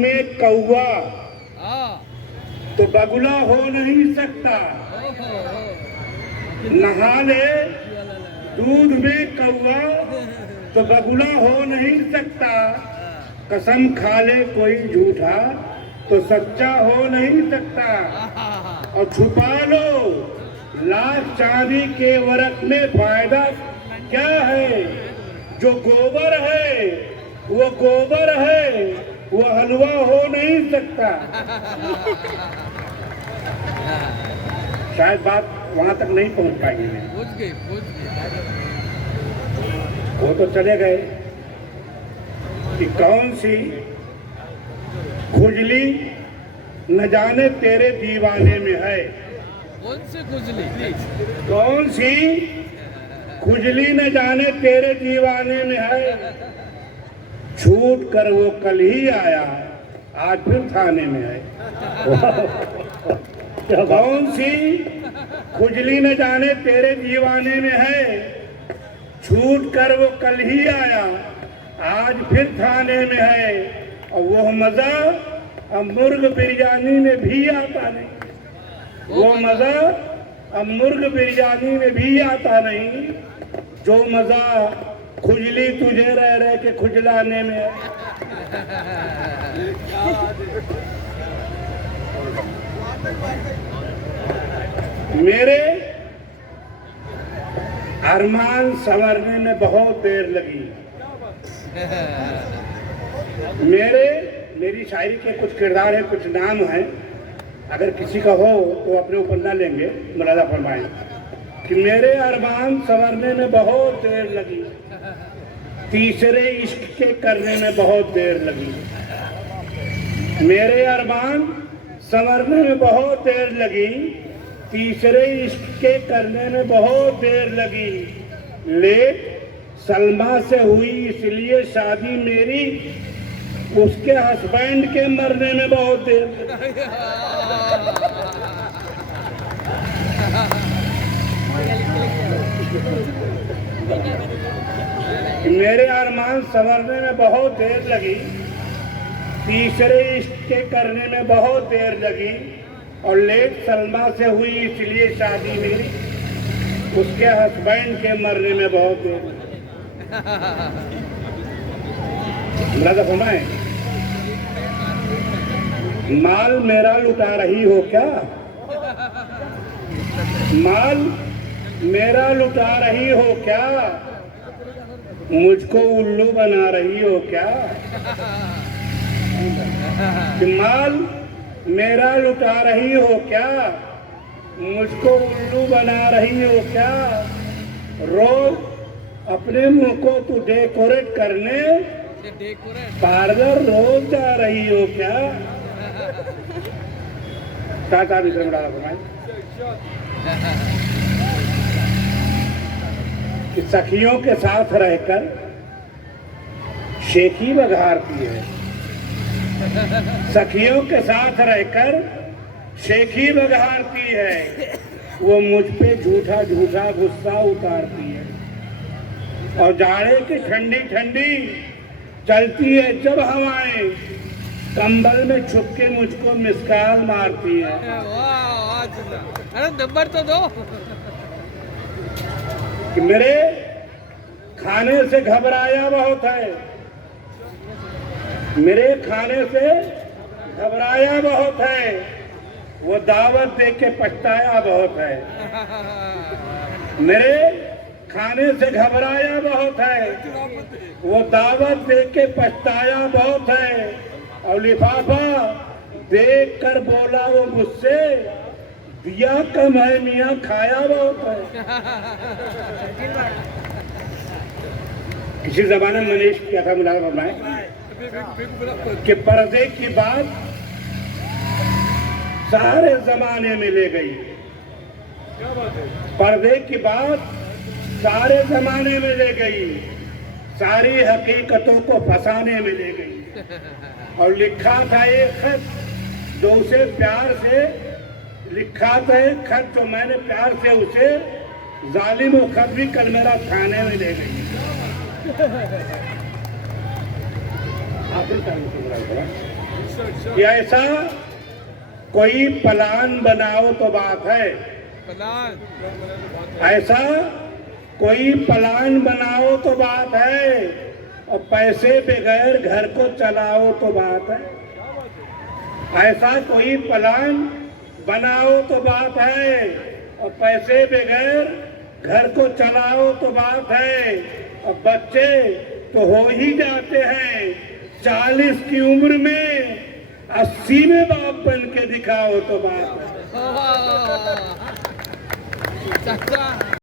में कौवा तो बगुला हो नहीं सकता। नहा ले दूध में कौवा तो बगुला हो नहीं सकता। कसम खा ले कोई झूठा तो सच्चा हो नहीं सकता। और छुपा लो लाख चांदी के वरक में फायदा क्या है। जो गोबर है वो गोबर है, वो हलवा हो नहीं सकता। शायद बात वहां तक नहीं पहुंच पाएगी। वो तो चले गए कि कौन सी खुजली न जाने तेरे दीवाने में है। कौन सी खुजली? कौन सी खुजली न जाने तेरे दीवाने में है। छूट कर वो कल ही आया, आज फिर थाने में है। कौन सी खुजली न जाने तेरे दीवाने में है। छूट कर वो कल ही आया, आज फिर थाने में है। और वो मजा अब मुर्ग बिरयानी में भी आता नहीं। वो मजा अब मुर्ग बिरयानी में भी आता नहीं। जो मजा खुजली तुझे रह रह के खुजलाने में है। मेरे अरमान संवरने में बहुत देर लगी। मेरी शायरी के कुछ किरदार है, कुछ नाम है। अगर किसी का हो तो अपने ऊपर ना लेंगे, मुलाजा फरमाएं कि मेरे अरमान संवरने में बहुत देर लगी। तीसरे इश्क के करने में बहुत देर लगी। मेरे अरमान संवरने में बहुत देर लगी। तीसरे इश्क के करने में बहुत देर लगी। लेट सलमा से हुई इसलिए शादी मेरी, उसके हस्बैंड के मरने में बहुत देर लगी। मेरे अरमान संवरने में बहुत देर लगी। तीसरे इश्क के करने में बहुत देर लगी। और लेट सलमा से हुई इसलिए शादी मेरी, उसके हस्बैंड के मरने में बहुत देर लगी। माल मेरा लुटा रही हो क्या। माल मेरा लुटा रही हो क्या। मुझको उल्लू बना रही हो क्या। माल मेरा लुटा रही हो क्या। मुझको उल्लू बना रही हो क्या। रोज अपने मुंह को तू डेकोरेट करने पार्लर रोज जा रही हो क्या। टाटा विक्रम डाला फरमाए कि सखियों के साथ रहकर शेखी बघारती है। सखियों के साथ रहकर शेखी बघारती है। वो मुझ पे झूठा झूठा गुस्सा उतारती है। और जाड़े की ठंडी ठंडी चलती है जब हवाएं, कंबल में छुप के मुझको मिसकाल मारती है। अरे नंबर तो दो। कि मेरे खाने से घबराया बहुत है। मेरे खाने से घबराया बहुत है। वो दावत दे के पछताया बहुत है। मेरे खाने से घबराया बहुत है। वो दावत दे के पछताया बहुत है। और लिफाफा देख कर बोला वो मुझसे, दिया कम है मियाँ खाया बहुत है। किसी जमाने में मनीष किया था मुलाजा फरमाए कि पर्दे की बात सारे जमाने में ले गई। पर्दे की बात सारे जमाने में ले गई। सारी हकीकतों को फंसाने में ले गई। और लिखा था एक खत जो उसे प्यार से लिखा था। एक खत जो मैंने प्यार से उसे, जालिम वो खत भी कल मेरा थाने में ले गई। कि ऐसा कोई प्लान बनाओ तो बात है, प्लान ऐसा कोई प्लान बनाओ तो बात है, और पैसे बगैर घर को चलाओ तो बात है। ऐसा कोई प्लान बनाओ तो बात है, और पैसे बगैर घर को चलाओ तो बात है। अब बच्चे तो हो ही जाते हैं 40 की उम्र में, 80 में बाप बन के दिखाओ तो बात है। चाचा